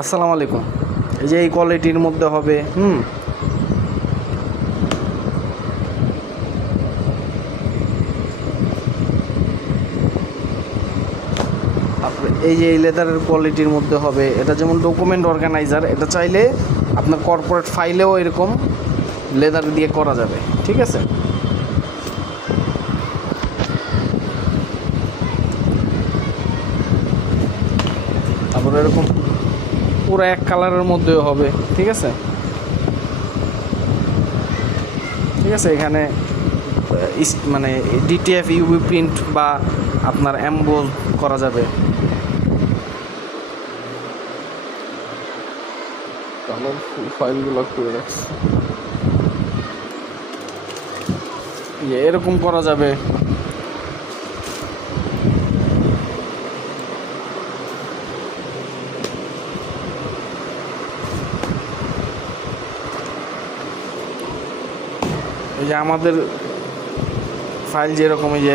আসসালামু আলাইকুম। এই যে এই কোয়ালিটির মধ্যে হবে এই যে এই লেদারের কোয়ালিটির মধ্যে হবে। এটা যেমন ডকুমেন্ট অর্গানাইজার, এটা চাইলে আপনার কর্পোরেট ফাইলেও এরকম লেদার দিয়ে করা যাবে, ঠিক আছে। তারপরে এরকম পুরো এক কালারের মধ্যেও হবে, ঠিক আছে। ঠিক আছে, এখানে মানে ডিটিএফ ইউভি প্রিন্ট বা আপনার এমবোজ করা যাবে। কালারফুল ফাইলগুলো করে রাখছি, এরকম করা যাবে। এই যে আমাদের ফাইল যেরকম, এই যে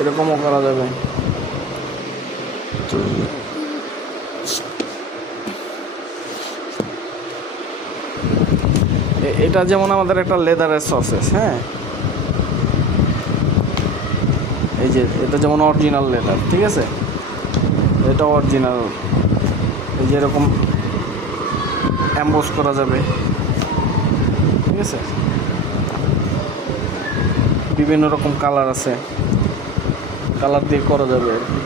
এরকমও করা যাবে। এটা যেমন আমাদের একটা লেদারের সসেস, হ্যাঁ, এই যে এটা যেমন অরিজিনাল লেদার, ঠিক আছে, এটা অরিজিনাল। এই যে এরকম এমবোস করা যাবে, ঠিক আছে। বিভিন্ন রকম কালার আছে, কালার দিয়ে করা যাবে আর কি।